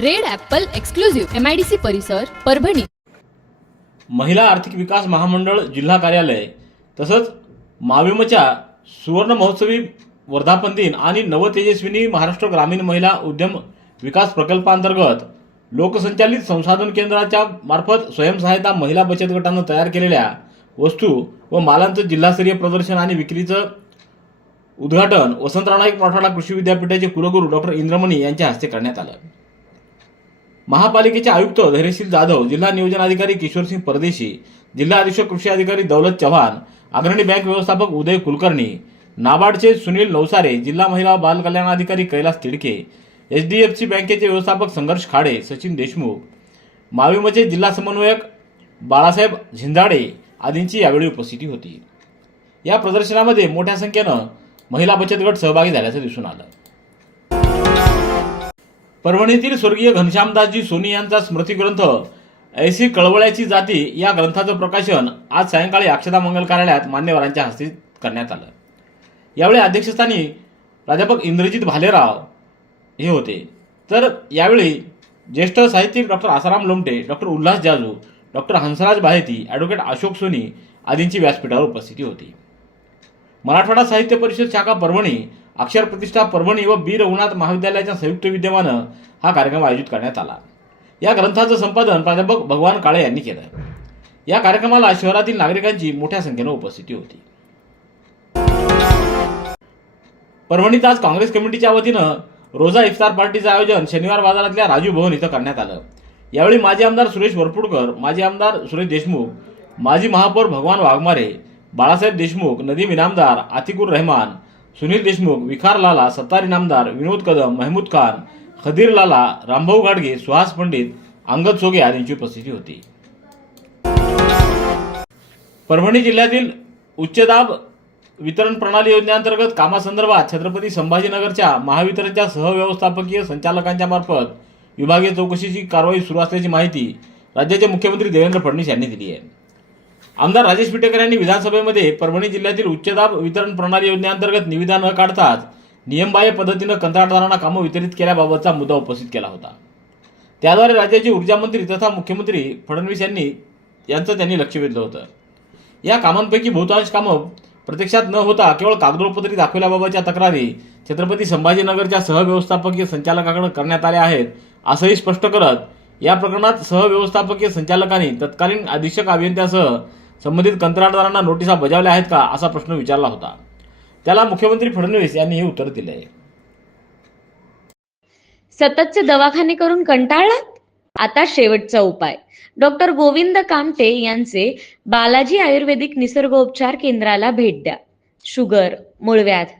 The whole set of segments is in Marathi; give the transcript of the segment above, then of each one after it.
Red apple exclusive MIDC परिसर परभणी. महिला आर्थिक विकास महामंडळ जिल्हा कार्यालय तसंच माविमच्या सुवर्ण महोत्सवी वर्धापन दिन आणि नवतेजस्विनी महाराष्ट्र ग्रामीण महिला उद्यम विकास प्रकल्पांतर्गत लोकसंचालित संसाधन केंद्राच्या मार्फत स्वयंसहायता महिला बचत गटानं तयार केलेल्या वस्तू व मालांचं जिल्हास्तरीय प्रदर्शन आणि विक्रीचं उद्घाटन वसंतराव नाईक मराठवाडा कृषी विद्यापीठाचे कुलगुरू डॉक्टर इंद्रमणी यांच्या हस्ते करण्यात आलं. महापालिकेचे आयुक्त धैर्यशील जाधव जिल्हा नियोजन अधिकारी किशोरसिंह परदेशी जिल्हा अधीक्षक कृषी अधिकारी दौलत चव्हाण अग्रणी बँक व्यवस्थापक उदय कुलकर्णी नाबार्डचे सुनील नवसारे जिल्हा महिला व बाल अधिकारी Kailas Tidke H D F C बँकेचे व्यवस्थापक संघर्ष खाडे सचिन देशमुख माविमचे जिल्हा समन्वयक बाळासाहेब झिंदाडे आदींची यावेळी उपस्थिती होती. या प्रदर्शनामध्ये मोठ्या संख्येनं महिला बचत गट सहभागी झाल्याचं दिसून आलं. परभणीतील स्वर्गीय घनश्यामदासजी सोनी यांचा स्मृतिग्रंथ ऐसी कळवळ्याची जाती या ग्रंथाचं प्रकाशन आज सायंकाळी अक्षता मंगल कार्यालयात मान्यवरांच्या हस्ते करण्यात आलं. यावेळी अध्यक्षस्थानी प्राध्यापक इंद्रजित भालेराव हे होते. तर यावेळी ज्येष्ठ साहित्यिक doctor Asaram Lomte doctor Ulhas Jaju doctor Hansraj Baheti advocate Ashok Soni आदींची व्यासपीठावर उपस्थिती होती. मराठवाडा साहित्य परिषद शाखा परभणी अक्षर प्रतिष्ठा परभणी व बी रघुनाथ महाविद्यालयाच्या संयुक्त विद्यमानं हा कार्यक्रम आयोजित करण्यात आला. या ग्रंथाचं संपादन प्राध्यापक भगवान काळे यांनी केलं. या कार्यक्रमाला शहरातील नागरिकांची मोठ्या संख्येनं उपस्थिती होती. परभणीत आज काँग्रेस कमिटीच्या वतीनं रोजा इफ्तार पार्टीचं आयोजन शनिवार बाजारातल्या राजू भवन इथं करण्यात आलं. यावेळी माजी आमदार सुरेश वरपुडकर माजी आमदार सुरेश देशमुख माजी महापौर भगवान वाघमारे बाळासाहेब देशमुख नदीम इनामदार आतिकुर रहमान सुनील देशमुख विखार लाला सत्तार इनामदार विनोद कदम महमूद खान खदीर लाला रामभाऊ गाडगे सुहास पंडित अंगद सोगे आदींची उपस्थिती होती. परभणी जिल्ह्यातील उच्चदाब वितरण प्रणाली योजनेअंतर्गत कामासंदर्भात छत्रपती संभाजीनगरच्या महावितरणच्या सहव्यवस्थापकीय संचालकांच्या मार्फत विभागीय चौकशीची कारवाई सुरू असल्याची माहिती राज्याचे मुख्यमंत्री देवेंद्र फडणवीस यांनी दिली आहे. आमदार राजेश पिटेकर यांनी विधानसभेमध्ये परभणी जिल्ह्यातील उच्चदाब वितरण प्रणाली योजनेअंतर्गत निविदा न काढताच नियमबाह्य पद्धतीनं कंत्राटदारांना कामं वितरित केल्याबाबतचा मुद्दा उपस्थित केला होता. त्याद्वारे राज्याचे ऊर्जामंत्री तथा मुख्यमंत्री फडणवीस यांनी यांचं त्यांनी लक्ष वेधलं होतं. या कामांपैकी बहुतांश कामं प्रत्यक्षात न होता केवळ कागदोपत्री दाखवल्याबाबतच्या तक्रारी छत्रपती संभाजीनगरच्या सहव्यवस्थापकीय संचालकाकडे करण्यात आल्या आहेत असंही स्पष्ट करत या प्रकरणात सहव्यवस्थापकीय संचालकांनी तत्कालीन अधीक्षक अभियंत्यासह संबंधित कंत्राटदारांना नोटिसा बजावल्या आहेत का असा प्रश्न विचारला होता. त्याला मुख्यमंत्री फडणवीस यांनी हे उत्तर दिले. आहे सततचे दवाखाने करून कंटाळलात? आता शेवटचा उपाय. डॉक्टर गोविंद कामटे यांचे बालाजी आयुर्वेदिक निसर्गोपचार केंद्राला भेट द्या. शुगर मूळव्याध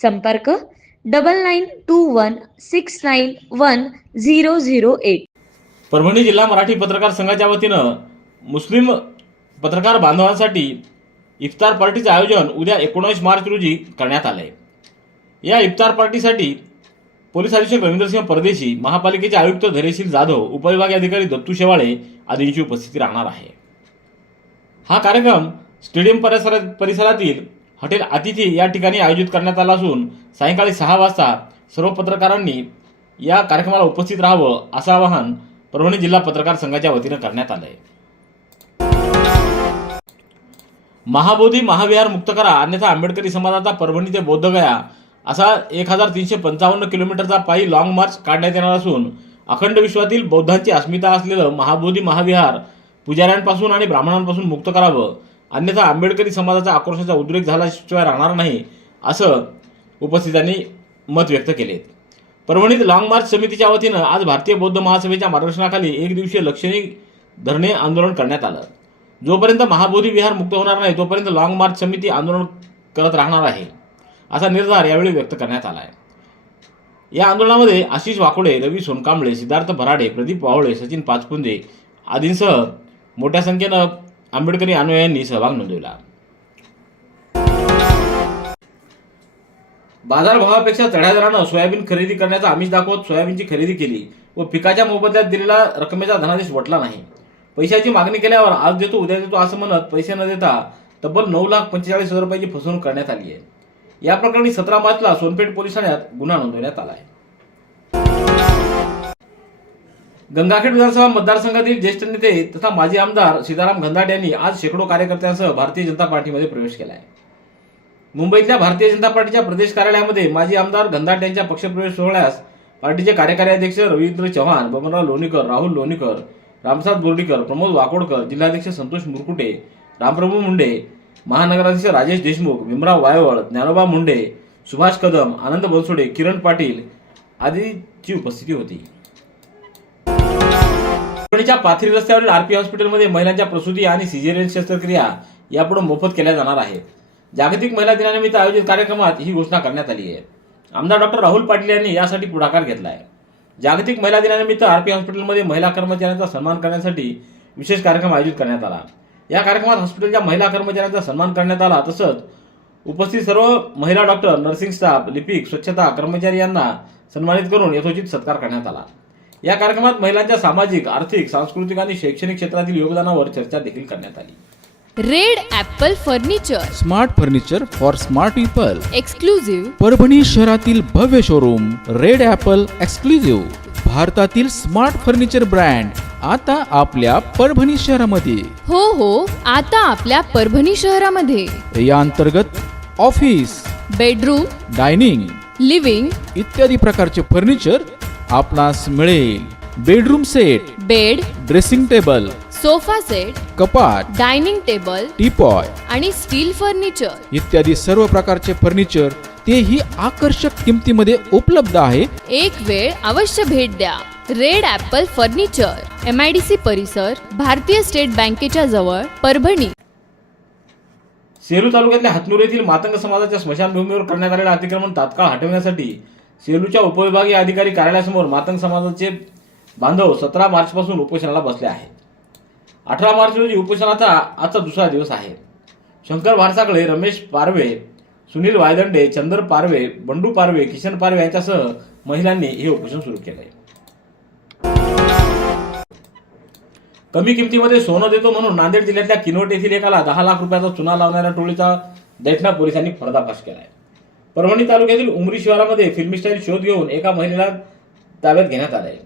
संपर्क double nine two one six nine one zero zero eight. Parbhani जिल्हा मराठी पत्रकार संघाच्या वतीनं मुस्लिम पत्रकार बांधवांसाठी इफ्तार पार्टीचं आयोजन उद्या एकोणीस मार्च रोजी करण्यात आलं आहे या इफ्तार पार्टीसाठी पोलीस अधीक्षक रवींद्रसिंह परदेशी महापालिकेचे आयुक्त धैर्यशील जाधव उपविभागीय अधिकारी दत्तू शेवाळे आदींची उपस्थिती राहणार आहे. हा कार्यक्रम स्टेडियम परिसरात परिसरातील हॉटेल अतिथी या ठिकाणी आयोजित करण्यात आला असून सायंकाळी सहा वाजता सर्व पत्रकारांनी या कार्यक्रमाला उपस्थित राहावं असं आवाहन परभणी जिल्हा पत्रकार संघाच्या वतीनं करण्यात आलं आहे महाबोधी महाविहार मुक्त करा अन्यथा आंबेडकरी समाजाचा परभणी ते बोद्धगया असा एक हजार तीनशे पंचावन्न किलोमीटरचा पायी लाँग मार्च काढण्यात येणार असून अखंड विश्वातील बौद्धांची अस्मिता असलेलं महाबोधी महाविहार पुजाऱ्यांपासून आणि ब्राह्मणांपासून मुक्त करावं अन्यथा आंबेडकरी समाजाचा आक्रोशाचा उद्रेक झाल्याशिवाय राहणार नाही असं उपस्थितांनी मत व्यक्त केले. परभणीत लाँग मार्च समितीच्या वतीनं आज भारतीय बौद्ध महासभेच्या मार्गदर्शनाखाली एक दिवसीय लक्षणीय धरणे आंदोलन करण्यात आलं. जोपर्यंत महाबोधी विहार मुक्त होणार नाही तोपर्यंत लाँग मार्च समिती आंदोलन करत राहणार आहे असा निर्धार यावेळी व्यक्त करण्यात आला आहे या आंदोलनामध्ये आशिष वाकोडे रवी सोनकांबळे सिद्धार्थ भराडे प्रदीप वावळे सचिन पाचपुंजे आदींसह मोठ्या संख्येनं आंबेडकरी अनुयायांनी सहभाग नोंदवला बाजारभावापेक्षा चढ्या दरानं सोयाबीन खरेदी करण्याचा आमिष दाखवत सोयाबीनची खरेदी केली व पिकाच्या मोबदल्यात दिलेला रकमेचा धनादेश वटला नाही. पैशाची मागणी केल्यावर आज देतो उद्या देतो असं म्हणत पैसे न देता तब्बल नऊ लाख पंचेचाळीस हजार रुपयाची फसवणूक करण्यात आली आहे. या प्रकरणी सतरा मार्चला सोनपेठ पोलीस ठाण्यात गुन्हा नोंदवण्यात आला आहे. गंगाखेड विधानसभा मतदारसंघातील ज्येष्ठ नेते तथा माजी आमदार सीताराम घनदाट यांनी आज शेकडो कार्यकर्त्यांसह भारतीय जनता पार्टीमध्ये प्रवेश केला आहे मुंबईतल्या भारतीय जनता पार्टीच्या प्रदेश कार्यालयामध्ये माजी आमदार घनदाट यांच्या पक्षप्रवेश सोहळ्यास पार्टीचे कार्यकारी अध्यक्ष रवींद्र चव्हाण बबनराव लोणीकर राहुल लोणीकर रामसाद बोर्डीकर प्रमोद वाकोडकर जिल्हाध्यक्ष संतोष मुरकुटे रामप्रभू मुंडे महानगराध्यक्ष राजेश देशमुख भीमराव वायवळ ज्ञानोबा मुंडे सुभाष कदम आनंद बनसोडे किरण पाटील आदीची उपस्थिती होती. परभणीच्या पाथरी रस्त्यावरील आरपी हॉस्पिटलमध्ये महिलांच्या प्रसूती आणि सिजेरियन शस्त्रक्रिया यापुढे मोफत केल्या जाणार आहेत. जागतिक महिला दिनानिमित्त आयोजित कार्यक्रमात ही घोषणा करण्यात आली आहे. आमदार डॉक्टर राहुल पाटील यांनी यासाठी पुढाकार घेतला आहे जागतिक महिला दिनानिमित्त आरपी हॉस्पिटलमध्ये महिला कर्मचाऱ्यांचा सन्मान करण्यासाठी विशेष कार्यक्रम आयोजित करण्यात आला. या कार्यक्रमात हॉस्पिटलच्या महिला कर्मचाऱ्यांचा सन्मान करण्यात आला. तसंच उपस्थित सर्व महिला डॉक्टर नर्सिंग स्टाफ लिपिक स्वच्छता कर्मचारी यांना सन्मानित करून यथोचित सत्कार करण्यात आला. या कार्यक्रमात महिलांच्या सामाजिक आर्थिक सांस्कृतिक आणि शैक्षणिक क्षेत्रातील योगदानावर चर्चा देखील करण्यात आली. Red apple furniture. Smart furniture for smart people. Exclusive Parbhani शहरातील भव्य शोरूम रेड ॲपल एक्सक्लुझिव्ह. भारतातील स्मार्ट फर्निचर ब्रँड आता आपल्या परभणी शहरामध्ये. हो हो आता आपल्या परभणी शहरामध्ये. या अंतर्गत ऑफिस बेडरूम डायनिंग लिव्हिंग इत्यादी प्रकारचे फर्निचर आपणास मिळेल bedroom set bed dressing table sofa set कपाट डायनिंग टेबल टीपॉय आणि स्टील फर्निचर. इत्यादी सर्व प्रकारचे फर्निचर तेही आकर्षक किमतीमध्ये उपलब्ध आहे. एक वेळ अवश्य भेट द्या. Red apple furniture M I D C परिसर भारतीय स्टेट बँकेच्या जवळ परभणी. सेलू तालुक्यातल्या हातनूर येथील मातंग समाजाच्या स्मशानभूमीवर करण्यात आलेलं अतिक्रमण तात्काळ हटवण्यासाठी सेलूच्या उपविभागीय अधिकारी कार्यालयासमोर मातंग समाजाचे बांधव सतरा मार्चपासून उपोषणाला बसले आहेत. अठरा मार्च रोजी उपोषणाचा आजचा दुसरा दिवस आहे. शंकर भारसाकळे रमेश पारवे सुनील वायदंडे चंदर पारवे बंडू पारवे किशन पारवे यांच्यासह महिलांनी हे उपोषण सुरू केलंय. कमी किमतीमध्ये सोनं देतो म्हणून नांदेड जिल्ह्यातल्या किनवट येथील एकाला दहा लाख रुपयाचा चुना लावणाऱ्या टोळीचा दैठणा पोलिसांनी पर्दाफाश केलाय. परभणी तालुक्यातील उमरी शहरामध्ये फिल्मी स्टाईल शोध घेऊन एका महिलेला ताब्यात घेण्यात आले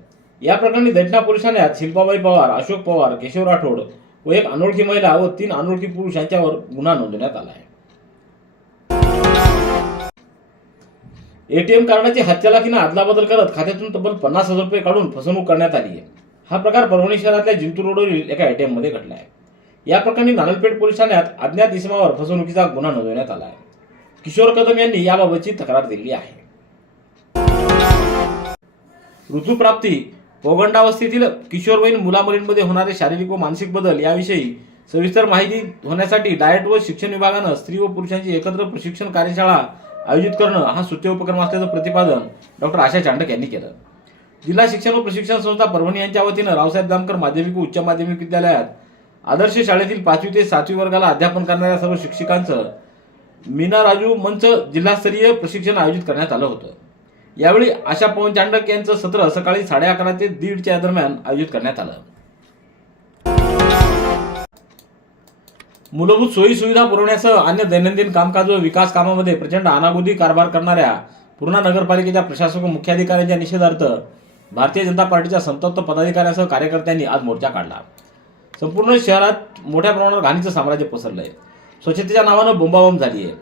या प्रकरणी दटना पोलीस ठाण्यात शिल्पाबाई पवार अशोक पवार केशव राठोड व एक अनोळखी महिला व तीन अनोळखी पुरुष यांच्यावर गुन्हा नोंदवण्यात आला आहे एटीएम कार्डाची हातचलाखीनं अदलाबदल करत खात्यातून तब्बल पन्नास हजार रुपये काढून फसवणूक करण्यात आली आहे. हा प्रकार परभणी शहरातल्या जिंतूर रोडवरील एका एटीएममध्ये घडला आहे या प्रकरणी नानलपेठ पोलीस ठाण्यात अज्ञात इसमावर फसवणुकीचा गुन्हा नोंदवण्यात आला आहे किशोर कदम यांनी याबाबतची तक्रार दिली आहे. ऋतुप्राप्ती पौगंडावस्थेतील किशोरवयीन मुलामुलींमध्ये होणारे शारीरिक व मानसिक बदल याविषयी सविस्तर माहिती होण्यासाठी डायट व शिक्षण विभागानं स्त्री व पुरुषांची एकत्र प्रशिक्षण कार्यशाळा आयोजित करणं हा सुत्य उपक्रम असल्याचं प्रतिपादन डॉक्टर आशा चांडक यांनी केलं. जिल्हा शिक्षण व प्रशिक्षण संस्था परभणी यांच्या वतीनं रावसाहेब दामकर माध्यमिक व उच्च माध्यमिक विद्यालयात आदर्श शाळेतील पाचवी ते सातवी वर्गाला अध्यापन करणाऱ्या सर्व शिक्षकांचं मीना राजू मंच जिल्हास्तरीय प्रशिक्षण आयोजित करण्यात आलं होतं. यावेळी आशा पवन चांडक यांचं सत्र सकाळी साडे अकरा ते दीडच्या दरम्यान आयोजित करण्यात आलं. मूलभूत सोयी सुविधा पुरवण्यासह अन्य दैनंदिन कामकाज व विकास कामामध्ये प्रचंड अनागोदी कारभार करणाऱ्या पूर्णा नगरपालिकेच्या प्रशासक व मुख्याधिकाऱ्यांच्या निषेधार्थ भारतीय जनता पार्टीच्या संतप्त पदाधिकाऱ्यांसह कार्यकर्त्यांनी आज मोर्चा काढला. संपूर्ण शहरात मोठ्या प्रमाणावर घाणीचं साम्राज्य पसरलंय. स्वच्छतेच्या नावानं बोंबाबोंब झाली आहे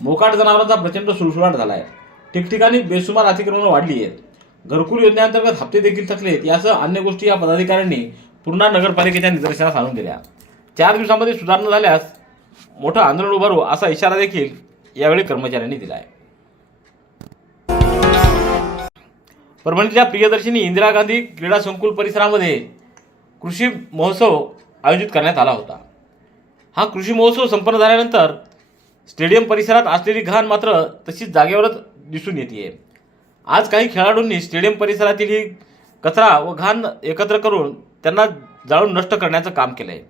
मोकाट जनावरांचा प्रचंड सुळसुळाट आहे ठिकठिकाणी बेसुमार अतिक्रमणं वाढली आहेत घरकुल योजनेअंतर्गत हप्ते देखील थकलेत यासह अन्य गोष्टी या पदाधिकाऱ्यांनी पूर्णा नगरपालिकेच्या निदर्शनास आणून दिल्या. चार दिवसामध्ये सुधारणा झाल्यास मोठं आंदोलन उभारू असा इशारा देखील यावेळी कर्मचाऱ्यांनी दिला आहे परभणीच्या प्रियदर्शिनी इंदिरा गांधी क्रीडा संकुल परिसरामध्ये कृषी महोत्सव आयोजित करण्यात आला होता. हा कृषी महोत्सव संपन्न झाल्यानंतर स्टेडियम परिसरात असलेली घाण मात्र तशीच जागेवरच दिसून येते आज काही खेळाडूंनी स्टेडियम परिसरातील ही कचरा व घाण एकत्र करून त्यांना जाळून नष्ट करण्याचं काम केलं आहे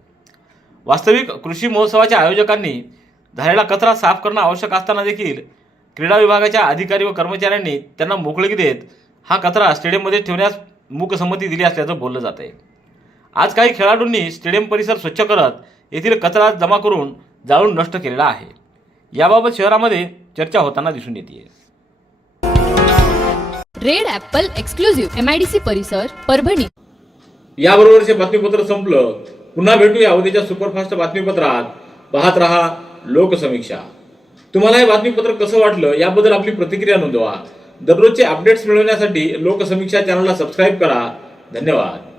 वास्तविक कृषी महोत्सवाच्या आयोजकांनी झालेला कचरा साफ करणं आवश्यक असताना देखील क्रीडा विभागाच्या अधिकारी व कर्मचाऱ्यांनी त्यांना मोकळीक देत हा कचरा स्टेडियममध्ये ठेवण्यास मूकसंमती दिली असल्याचं बोललं जात आहे आज काही खेळाडूंनी स्टेडियम परिसर स्वच्छ करत येथील कचरा जमा करून जाळून नष्ट केलेला आहे. याबाबत शहरामध्ये चर्चा होताना दिसून येते. Red apple exclusive M I D C परिसर परभणी. याबरोबरचे बातमीपत्र संपलं पुन्हा भेटूया उद्याच्या सुपरफास्ट बातमीपत्रात. पाहत रहा लोकसमीक्षा. तुम्हाला हे बातमीपत्र कसं वाटलं याबद्दल आपली प्रतिक्रिया नोंदवा. दररोजचे अपडेट्स मिळवण्यासाठी लोकसमीक्षा चॅनलला सबस्क्राईब करा. धन्यवाद.